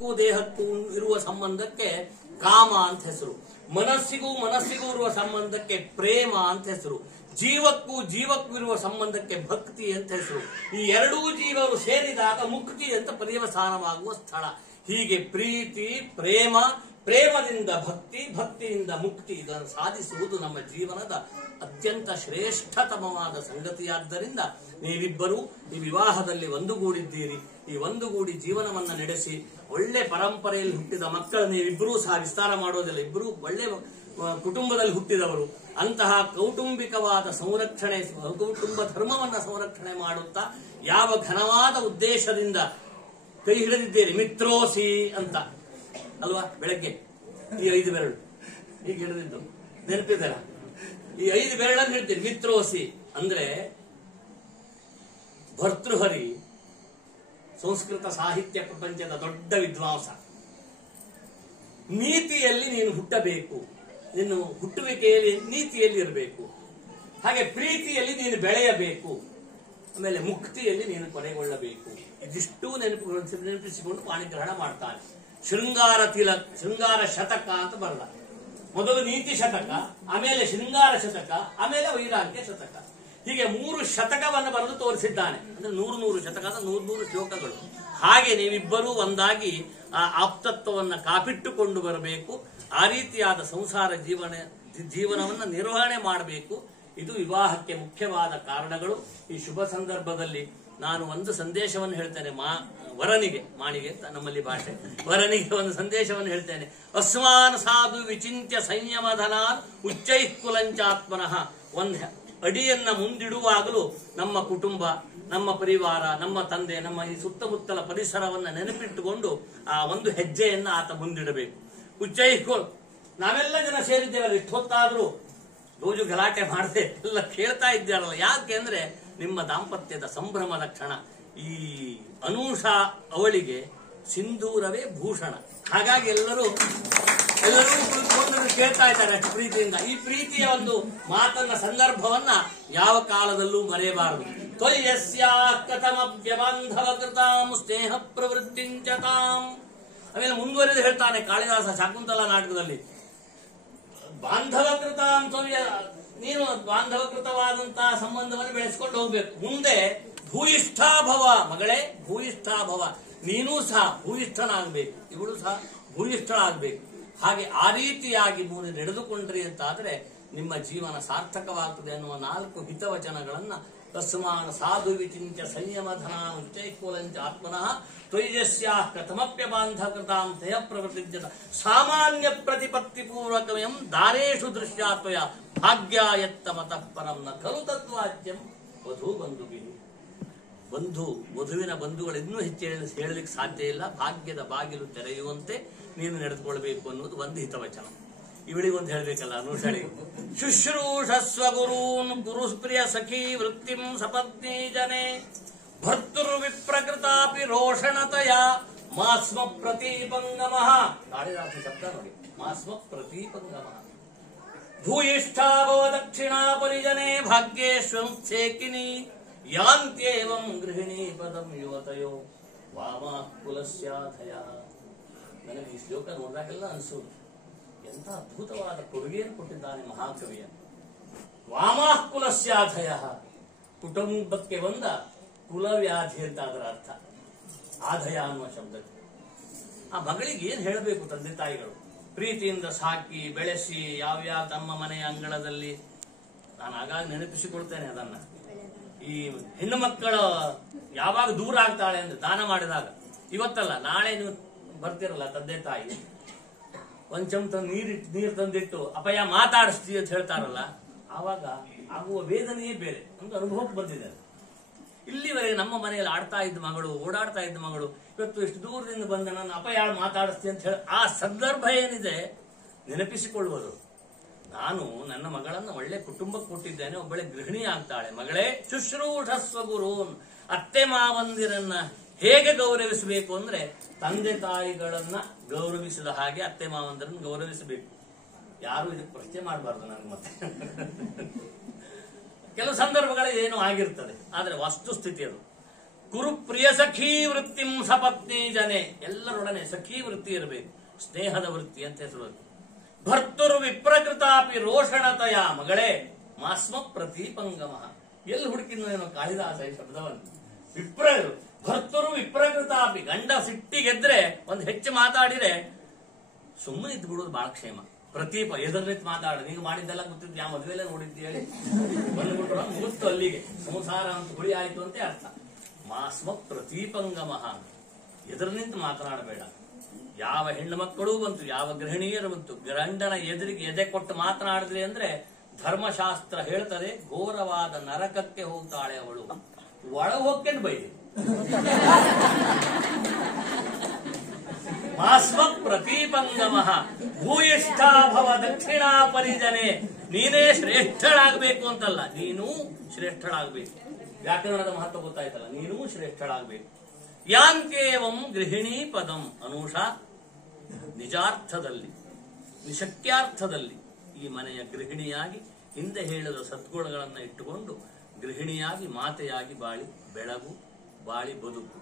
ದೇಹಕ್ಕೂ ದೇಹಕ್ಕೂ ಇರುವ ಸಂಬಂಧಕ್ಕೆ ಕಾಮ ಅಂತ ಹೆಸರು. ಮನಸ್ಸಿಗೂ ಇರುವ ಸಂಬಂಧಕ್ಕೆ ಪ್ರೇಮ ಅಂತ ಹೆಸರು. ಜೀವಕ್ಕೂ ಇರುವ ಸಂಬಂಧಕ್ಕೆ ಭಕ್ತಿ ಅಂತ ಹೆಸರು. ಈ ಎರಡೂ ಜೀವರು ಸೇರಿದಾಗ ಮುಕ್ತಿ ಅಂತ ಪರ್ಯವಸಾನವಾಗುವ ಸ್ಥಳ. ಹೀಗೆ ಪ್ರೀತಿ, ಪ್ರೇಮದಿಂದ ಭಕ್ತಿ, ಭಕ್ತಿಯಿಂದ ಮುಕ್ತಿ, ಇದನ್ನು ಸಾಧಿಸುವುದು ನಮ್ಮ ಜೀವನದ ಅತ್ಯಂತ ಶ್ರೇಷ್ಠತಮವಾದ ಸಂಗತಿಯಾದ್ದರಿಂದ ನೀವಿಬ್ಬರೂ ಈ ವಿವಾಹದಲ್ಲಿ ಒಂದುಗೂಡಿದ್ದೀರಿ. ಈ ಒಂದುಗೂಡಿ ಜೀವನವನ್ನು ನಡೆಸಿ ಒಳ್ಳೆ ಪರಂಪರೆಯಲ್ಲಿ ಹುಟ್ಟಿದ ಮಕ್ಕಳು ನೀವಿಬ್ಬರೂ ಸಹ ವಿಸ್ತಾರ ಮಾಡೋದಿಲ್ಲ. ಇಬ್ಬರೂ ಒಳ್ಳೆ ಕುಟುಂಬದಲ್ಲಿ ಹುಟ್ಟಿದವರು. ಅಂತಹ ಕೌಟುಂಬಿಕವಾದ ಸಂರಕ್ಷಣೆ, ಕೌಟುಂಬ ಧರ್ಮವನ್ನು ಸಂರಕ್ಷಣೆ ಮಾಡುತ್ತಾ ಯಾವ ಘನವಾದ ಉದ್ದೇಶದಿಂದ ಕೈ ಹಿಡಿದಿದ್ದೀರಿ, ಮಿತ್ರೋಸಿ ಅಂತ ಅಲ್ವಾ? ಬೆಳಗ್ಗೆ ಈ 5 ಬೆರಳು ಈಗ ಹಿಡಿದಿದ್ದು ನೆನಪಿದೆಲ್ಲ. ಈ 5 ಬೆರಳನ್ನು ಹಿಡ್ತೀರಿ. ಮಿತ್ರೋಸಿ ಅಂದ್ರೆ ಭರ್ತೃಹರಿ ಸಂಸ್ಕೃತ ಸಾಹಿತ್ಯ ಪ್ರಪಂಚದ ದೊಡ್ಡ ವಿದ್ವಾಂಸ. ನೀತಿಯಲ್ಲಿ ನೀನು ಹುಟ್ಟಬೇಕು, ನೀನು ಹುಟ್ಟುವಿಕೆಯಲ್ಲಿ ನೀತಿಯಲ್ಲಿ ಇರಬೇಕು. ಹಾಗೆ ಪ್ರೀತಿಯಲ್ಲಿ ನೀನು ಬೆಳೆಯಬೇಕು, ಆಮೇಲೆ ಮುಕ್ತಿಯಲ್ಲಿ ನೀನು ಕೊನೆಗೊಳ್ಳಬೇಕು. ಇದಿಷ್ಟು ನೆನಪಿಸಿಕೊಂಡು ಪಾಣಿಗ್ರಹಣ ಮಾಡ್ತಾನೆ. ಶೃಂಗಾರ ಶತಕ ಅಂತ ಬರಲ್ಲ. ಮೊದಲು ನೀತಿ ಶತಕ, ಆಮೇಲೆ ಶೃಂಗಾರ ಶತಕ, ಆಮೇಲೆ ವೈರಾಗ್ಯ ಶತಕ. ಹೀಗೆ 3 ಶತಕವನ್ನು ಬರೆದು ತೋರಿಸಿದ್ದಾನೆ. ಅಂದ್ರೆ 100 ಶತಕ, 100 ಶ್ಲೋಕಗಳು. ಹಾಗೆ ನೀವಿಬ್ಬರೂ ಒಂದಾಗಿ ಆ ಆಪ್ತತ್ವವನ್ನು ಕಾಪಿಟ್ಟುಕೊಂಡು ಬರಬೇಕು. ಆ ರೀತಿಯಾದ ಸಂಸಾರ ಜೀವನವನ್ನು ನಿರ್ವಹಣೆ ಮಾಡಬೇಕು. ಇದು ವಿವಾಹಕ್ಕೆ ಮುಖ್ಯವಾದ ಕಾರಣಗಳು. ಈ ಶುಭ ಸಂದರ್ಭದಲ್ಲಿ ನಾನು ಒಂದು ಸಂದೇಶವನ್ನು ಹೇಳ್ತೇನೆ. ವರನಿಗೆ, ಮಾಣಿಗೆ ಅಂತ ನಮ್ಮಲ್ಲಿ ಭಾಷೆ, ವರನಿಗೆ ಒಂದು ಸಂದೇಶವನ್ನು ಹೇಳ್ತೇನೆ. ಅಸ್ಮಾನ್ ಸಾಧು ವಿಚಿಂತ್ಯ ಸಂಯಮಧನಾನ್ ಉಚ್ಚೈಃಕುಲಂಚಾತ್ಮನಃ. ಒಂದು ಅಡಿಯನ್ನ ಮುಂದಿಡುವಾಗಲೂ ನಮ್ಮ ಕುಟುಂಬ, ನಮ್ಮ ಪರಿವಾರ, ನಮ್ಮ ತಂದೆ, ನಮ್ಮ ಈ ಸುತ್ತಮುತ್ತಲ ಪರಿಸರವನ್ನು ನೆನಪಿಟ್ಟುಕೊಂಡು ಆ ಒಂದು ಹೆಜ್ಜೆಯನ್ನ ಆತ ಮುಂದಿಡಬೇಕು. ಉಚ್ಚೈಃಕುಲ್, ನಾವೆಲ್ಲ ಜನ ಸೇರಿದ್ದೇವಲ್ಲ, ಇಷ್ಟು ಹೊತ್ತಾದ್ರೂ ರೋಜು ಗಲಾಟೆ ಮಾಡದೆ ಎಲ್ಲ ಕೇಳ್ತಾ ಇದ್ದಾರಲ್ಲ. ಯಾಕೆ ಅಂದ್ರೆ ನಿಮ್ಮ ದಾಂಪತ್ಯದ ಸಂಭ್ರಮದ ಕ್ಷಣ. ಈ ಅನೂಷಾ ಅವಳಿಗೆ ಸಿಂಧೂರವೇ ಭೂಷಣ. ಹಾಗಾಗಿ ಎಲ್ಲರೂ ಕುಳಿತುಕೊಂಡು ಕೇಳ್ತಾ ಇದ್ದಾರೆ ಅಷ್ಟು ಪ್ರೀತಿಯಿಂದ. ಈ ಪ್ರೀತಿಯ ಒಂದು ಮಾತನ್ನ, ಸಂದರ್ಭವನ್ನ ಯಾವ ಕಾಲದಲ್ಲೂ ಮರೆಯಬಾರದು. ತ್ವಯ್ಯಸ್ಯಾಕಥಮಪ್ಯಬಾಂಧವ ಕೃತಾಂ ಸ್ನೇಹ ಪ್ರವೃತ್ತಿಂಚತಾಂ. ಆಮೇಲೆ ಮುಂದುವರೆದು ಹೇಳ್ತಾನೆ ಕಾಳಿದಾಸ ಶಾಕುಂತಲಾ ನಾಟಕದಲ್ಲಿ, ಬಾಂಧವಕೃತಾಂ ತ್ವಯ್ಯ, ನೀನು ಬಾಂಧವಕೃತವಾದಂತಹ ಸಂಬಂಧವನ್ನು ಬೆಳೆಸ್ಕೊಂಡು ಹೋಗ್ಬೇಕು. ಮುಂದೆ ಭೂಯಿಷ್ಠಾಭವ, ಮಗಳೇ ಭೂಯಿಷ್ಠಾಭವ, ನೀನೂ ಸಹ ಭೂಯಿಷ್ಠನಾಗಬೇಕು, ಇವಳು ಸಹ ಭೂಯಿಷ್ಠಳಾಗಬೇಕು. ಹಾಗೆ ಆ ರೀತಿಯಾಗಿ ನೀವು ನಡೆದುಕೊಂಡ್ರಿ ಅಂತಾದ್ರೆ ನಿಮ್ಮ ಜೀವನ ಸಾರ್ಥಕವಾಗ್ತದೆ ಅನ್ನುವ 4 ಹಿತವಚನಗಳನ್ನ ತಸ್ಮಾನ್ ಸಾಧು ವಿಚಿಂತ್ಯ ಸಂಯಮಧನ ಉಚ್ಚೈಕೂಲಂಚ ಆತ್ಮನಃ ತ್ವಯ್ಯಸ್ಯಾಃ ಕಥಮಪ್ಯ ಬಾಂಧಕೃತಾಂ ತಯ ಪ್ರವೃತ್ತಿಂಚ ಸಾಮಾನ್ಯ ಪ್ರತಿಪತ್ತಿ ಪೂರ್ವಕಮಯಂ ದಾರೇಷು ದೃಶ್ಯಾತ್ವಯ ಭಾಗ್ಯಾಯತ್ತಮತಃ ಪರಂ ನ ಖಲು ತದ್ವಾಚ್ಯಂ ವಧು ಬಂಧುಭಿಃ. ವಧುವಿನ ಬಂಧುಗಳು ಇನ್ನೂ ಹೆಚ್ಚು ಹೇಳಲಿಕ್ಕೆ ಸಾಧ್ಯ ಇಲ್ಲ. ಭಾಗ್ಯದ ಬಾಗಿಲು ತೆರೆಯುವಂತೆ ನೀನು ನಡೆದುಕೊಳ್ಬೇಕು ಅನ್ನೋದು ಒಂದು ಹಿತವಚನ. ಇವಳಿಗೊಂದು ಹೇಳ್ಬೇಕಲ್ಲ ಅನುಷಳಿಗೆ. ಶುಶ್ರೂಷಸ್ವ ಗುರೂನ್ ಗುರುಪ್ರಿಯ ಸಖಿ ವೃತ್ತಿಂ ಸಪತ್ನಿ ಜನೆ ಭರ್ತೃರ್ವಿಪ್ರಕೃತಾಪಿ ರೋಷಣತಯ ಮಾಸ್ಮ ಪ್ರತೀಪಂಗಮಃ. ಕಾಳಿದಾಸ ಶಬ್ದ ನೋಡಿ, ಮಾಸ್ಮ ಪ್ರತೀಪಂಗಮಃ. ಭೂಯಿಷ್ಠಾಭವ ದಕ್ಷಿಣಾ ಪರಿಜನೆ ಭಾಗ್ಯೇಶ್ವನುತ್ಸೇಕಿನಿ ಯಾಂತ್ಯೇವಂ ಗೃಹಿಣೀ ಪದಂ ಯುವತಯೋ ವಾಮಾಕುಲಸ್ಯಾಧಯ. ನನಗೆ ಈ ಶ್ಲೋಕ ನೋಡಿದಾಗೆಲ್ಲ ಅನಿಸೋದು, ಎಂಥ ಅದ್ಭುತವಾದ ಕೊಡುಗೆಯನ್ನು ಕೊಟ್ಟಿದ್ದಾನೆ ಮಹಾಕವಿಯ. ವಾಮಾಕುಲಸ್ಯಾಧಯ, ಕುಟುಂಬಕ್ಕೆ ಬಂದ ಕುಲವ್ಯಾಧಿ ಅಂತ ಅದರ ಅರ್ಥ. ಆಧಯ ಅನ್ನುವ ಶಬ್ದಕ್ಕೆ ಆ ಮಗಳಿಗೆ ಏನ್ ಹೇಳಬೇಕು ತಂದೆ ತಾಯಿಗಳು? ಪ್ರೀತಿಯಿಂದ ಸಾಕಿ ಬೆಳೆಸಿ ಯಾವ್ಯಾವ ತಮ್ಮ ಮನೆಯ ಅಂಗಳದಲ್ಲಿ, ನಾನು ಆಗಾಗ ನೆನಪಿಸಿಕೊಳ್ತೇನೆ ಅದನ್ನ. ಈ ಹೆಣ್ಣು ಮಕ್ಕಳ ಯಾವಾಗ ದೂರ ಆಗ್ತಾಳೆ ಅಂದ್ರೆ ದಾನ ಮಾಡಿದಾಗ, ಇವತ್ತಲ್ಲ ನಾಳೆ ನೀವು ಬರ್ತಿರಲ್ಲ ತಂದೆ ತಾಯಿ, ಒಂದ್ ಚಮಚ ನೀರು ತಂದಿಟ್ಟು ಅಪಯ್ಯ ಮಾತಾಡಿಸ್ತೀವಿ ಅಂತ ಹೇಳ್ತಾರಲ್ಲ, ಆವಾಗ ಆಗುವ ವೇದನೆಯೇ ಬೇರೆ. ಒಂದು ಅನುಭವಕ್ಕೆ ಬಂದಿದೆ. ಇಲ್ಲಿವರೆಗೆ ನಮ್ಮ ಮನೆಯಲ್ಲಿ ಆಡ್ತಾ ಇದ್ದ ಮಗಳು, ಓಡಾಡ್ತಾ ಇದ್ದ ಮಗಳು, ಇವತ್ತು ಎಷ್ಟು ದೂರದಿಂದ ಬಂದ ನನ್ನ ಅಪಯಾಳು ಮಾತಾಡಿಸ್ತೀನಿ ಅಂತ ಹೇಳಿ ಆ ಸಂದರ್ಭ ಏನಿದೆ ನೆನಪಿಸಿಕೊಳ್ಳುವುದು. ನಾನು ನನ್ನ ಮಗಳನ್ನ ಒಳ್ಳೆ ಕುಟುಂಬಕ್ಕೆ ಕೊಟ್ಟಿದ್ದೇನೆ, ಒಬ್ಬಳೆ ಗೃಹಿಣಿ ಆಗ್ತಾಳೆ. ಮಗಳೇ ಶುಶ್ರೂಷಸ್ವ ಗುರೂನ್, ಅತ್ತೆ ಮಾವಂದಿರನ್ನ ಹೇಗೆ ಗೌರವಿಸಬೇಕು ಅಂದ್ರೆ ತಂದೆ ತಾಯಿಗಳನ್ನ ಗೌರವಿಸಿದ ಹಾಗೆ ಅತ್ತೆ ಮಾವಂದಿರನ್ನು ಗೌರವಿಸಬೇಕು. ಯಾರು ಇದಕ್ಕೆ ಪ್ರಶ್ನೆ ಮಾಡಬಾರ್ದು ನನಗೆ. ಮತ್ತೆ ಕೆಲವು ಸಂದರ್ಭಗಳಲ್ಲಿ ಏನೋ ಆಗಿರ್ತದೆ, ಆದ್ರೆ ವಸ್ತುಸ್ಥಿತಿ ಅದು. ಕುರು ಪ್ರಿಯ ಸಖೀ ವೃತ್ತಿಂ ಸಪತ್ನಿ ಜನೆ, ಎಲ್ಲರೊಡನೆ ಸಖೀ ವೃತ್ತಿ ಇರಬೇಕು, ಸ್ನೇಹದ ವೃತ್ತಿ ಅಂತ ಹೆಸರು. ಭರ್ತುರು ವಿಪ್ರಕೃತಾಪಿ ರೋಷಣತಯ, ಮಗಳೇ ಮಾಸ್ಮ ಪ್ರತೀಪಂಗಮ. ಎಲ್ಲಿ ಹುಡುಕಿದ್ನೇನೋ ಕಾಳಿದಾಸ ಈ ಶಬ್ದವನ್ನು. ಭರ್ತುರು ವಿಪ್ರಕೃತಾಪಿ, ಗಂಡ ಸಿಟ್ಟಿಗೆದ್ರೆ ಒಂದು ಹೆಚ್ಚು ಮಾತಾಡಿದ್ರೆ ಸುಮ್ಮನೆ ಇದ್ದು ಬಿಡುವುದು ಬಹಳ ಕ್ಷೇಮ. ಪ್ರತೀಪ ಎದುರಿತ್ ಮಾತಾಡ, ನೀವು ಮಾಡಿದ್ದೆಲ್ಲ ಗೊತ್ತಿದ್ದು, ಯಾವ ಮದುವೆಲ್ಲ ನೋಡಿದ್ದು ಹೇಳಿ ಬಂದ್ಬಿಟ್ರು, ಮುಗಿಸ್ತು ಅಲ್ಲಿಗೆ, ಸಂಸಾರ ಅಂತ ಹುಳಿ ಆಯ್ತು ಅಂತ ಅರ್ಥ. ಮಾಸ್ಮ ಪ್ರತೀಪಂಗಮ, ಎದುರು ನಿಂತು ಮಾತನಾಡಬೇಡ. ಯಾವ ಹೆಣ್ಣು ಮಕ್ಕಳು ಬಂತು, ಯಾವ ಗೃಹಿಣಿಯರು ಬಂತು, ಗಂಡನ ಎದುರಿಗೆ ಎದೆ ಕೊಟ್ಟು ಮಾತನಾಡಿದ್ರಿ ಅಂದ್ರೆ ಧರ್ಮಶಾಸ್ತ್ರ ಹೇಳ್ತದೆ, ಘೋರವಾದ ನರಕಕ್ಕೆ ಹೋಗ್ತಾಳೆ ಅವಳು. ಒಳ ಹೋಗ್ಕೊಂಡು ಬೈದಿ. ಮಾಸ್ಮ ಪ್ರತೀಪಂಗಮ ಭೂಯಿಷ್ಠಾಭವ ದಕ್ಷಿಣಾ ಪರಿಜನೆ, ನೀನೇ ಶ್ರೇಷ್ಠಳಾಗಬೇಕು ಅಂತಲ್ಲ, ನೀನೂ ಶ್ರೇಷ್ಠಳಾಗಬೇಕು. ವ್ಯಾಕರಣದ ಮಹತ್ವ ಗೊತ್ತಾಯ್ತಲ್ಲ, ನೀನೂ ಶ್ರೇಷ್ಠಳಾಗಬೇಕು. ಯಾಂಕೇವಂ ಗೃಹಿಣಿ ಪದಂ ಅನೂಷ, ನಿಜಾರ್ಥದಲ್ಲಿ ನಿಶಕ್ಯಾರ್ಥದಲ್ಲಿ ಈ ಮನೆಯ ಗೃಹಿಣಿಯಾಗಿ ಹಿಂದೆ ಹೇಳಿದ ಸದ್ಗುಣಗಳನ್ನು ಇಟ್ಟುಕೊಂಡು ಗೃಹಿಣಿಯಾಗಿ ಮಾತೆಯಾಗಿ ಬಾಳಿ ಬೆಳಗು, ಬಾಳಿ ಬದುಕು.